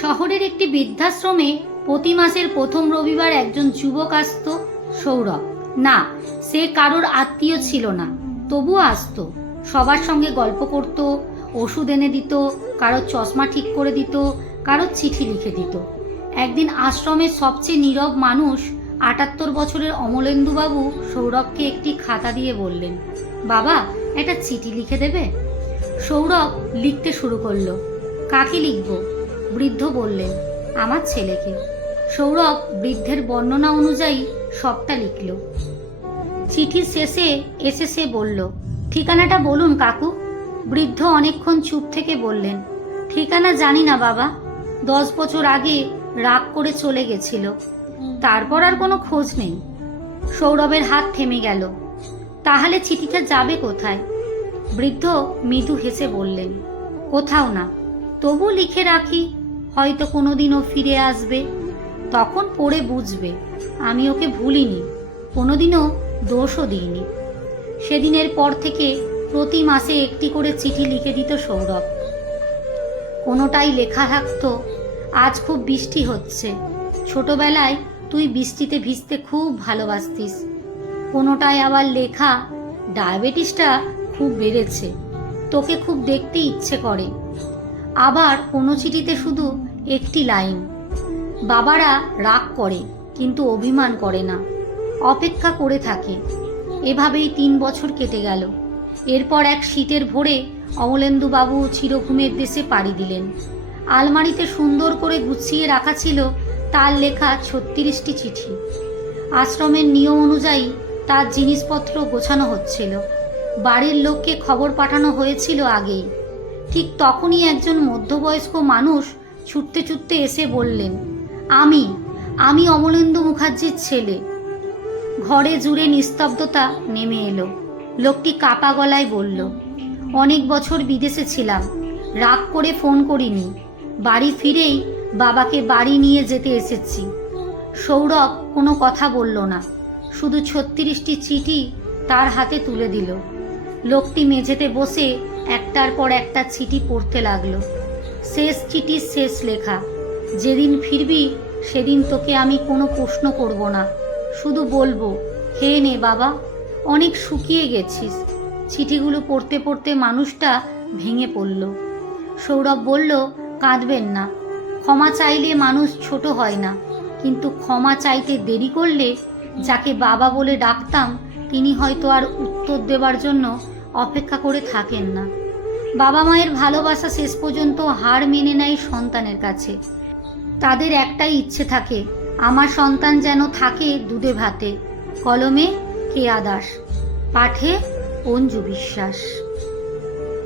শহরের একটি বৃদ্ধাশ্রমে প্রতি মাসের প্রথম রবিবার একজন যুবক আসতো, সৌরভ। না, সে কারোর আত্মীয় ছিল না, তবুও আসতো। সবার সঙ্গে গল্প করত, ওষুধ এনে দিত, কারোর চশমা ঠিক করে দিত, কারোর চিঠি লিখে দিত। একদিন আশ্রমের সবচেয়ে নীরব মানুষ ৭৮ বছরের অমলেন্দুবাবু সৌরভকে একটি খাতা দিয়ে বললেন, বাবা, একটা চিঠি লিখে দেবে? সৌরভ লিখতে শুরু করলো। কাকে লিখব? বৃদ্ধ বললেন, আমার ছেলেকে। সৌরভ বৃদ্ধের বর্ণনা অনুযায়ী সবটা লিখল। চিঠির শেষে এসে সে বলল, ঠিকানাটা বলুন কাকু। বৃদ্ধ অনেকক্ষণ চুপ থেকে বললেন, ঠিকানা জানি না বাবা, 10 বছর আগে রাগ করে চলে গেছিল, তারপর আর কোনো খোঁজ নেই। সৌরভের হাত থেমে গেল। তাহলে চিঠিটা যাবে কোথায়? বৃদ্ধ মৃদু হেসে বললেন, কোথাও না, তবু লিখে রাখি, হয়তো কোনোদিনও ফিরে আসবে, তখন পড়ে বুঝবে আমি ওকে ভুলিনি, কোনোদিনও দোষও দিইনি। সেদিনের পর থেকে প্রতি মাসে একটি করে চিঠি লিখে দিত সৌরভ। কোনোটাই লেখা থাকতো, আজ খুব বৃষ্টি হচ্ছে, ছোটবেলায় তুই বৃষ্টিতে ভিজতে খুব ভালোবাসতিস। কোনোটায় আবার লেখা, ডায়াবেটিসটা খুব বেড়েছে, তোকে খুব দেখতে ইচ্ছে করে। আবার কোনো চিঠিতে শুধু একটি লাইন, বাবারা রাগ করে কিন্তু অভিমান করে না, অপেক্ষা করে থাকে। এভাবেই 3 বছর কেটে গেল। এরপর এক শীতের ভোরে অমলেন্দুবাবু চিরঘুমের দেশে পাড়ি দিলেন। আলমারিতে সুন্দর করে গুছিয়ে রাখা ছিল তার লেখা 36টি চিঠি। আশ্রমের নিয়ম অনুযায়ী তার জিনিসপত্র গোছানো হচ্ছিল। বাড়ির লোককে খবর পাঠানো হয়েছিল আগেই। ঠিক তখনই একজন মধ্যবয়স্ক মানুষ ছুটতে ছুটতে এসে বললেন, আমি অমলেন্দু মুখার্জির ছেলে। ঘরে জুড়ে নিস্তব্ধতা নেমে এলো। লোকটি কাপা গলায় বলল, অনেক বছর বিদেশে ছিলাম, রাগ করে ফোন করিনি, বাড়ি ফিরেই বাবাকে বাড়ি নিয়ে যেতে এসেছি। সৌরভ কোনো কথা বলল না, শুধু 36টি চিঠি তার হাতে তুলে দিল। লোকটি মেঝেতে বসে একটার পর একটা চিঠি পড়তে লাগলো। শেষ চিঠির শেষ লেখা, যেদিন ফিরবি সেদিন তোকে আমি কোনো প্রশ্ন করব না, শুধু বলবো, খেয়ে নে বাবা, অনেক শুকিয়ে গেছিস। চিঠিগুলো পড়তে পড়তে মানুষটা ভেঙে পড়ল। সৌরভ বলল, কাঁদবেন না, ক্ষমা চাইলে মানুষ ছোট হয় না, কিন্তু ক্ষমা চাইতে দেরি করলে যাকে বাবা বলে ডাকতাম তিনি হয়তো আর উত্তর দেবার জন্য অপেক্ষা করে থাকেন না। বাবা মায়ের ভালোবাসা শেষ পর্যন্ত হার মেনে নেয় সন্তানের কাছে। তাদের একটাই ইচ্ছে থাকে, আমার সন্তান যেন থাকে দুধে ভাতে। কলমে কেয়া দাস, পাঠে অঞ্জু বিশ্বাস।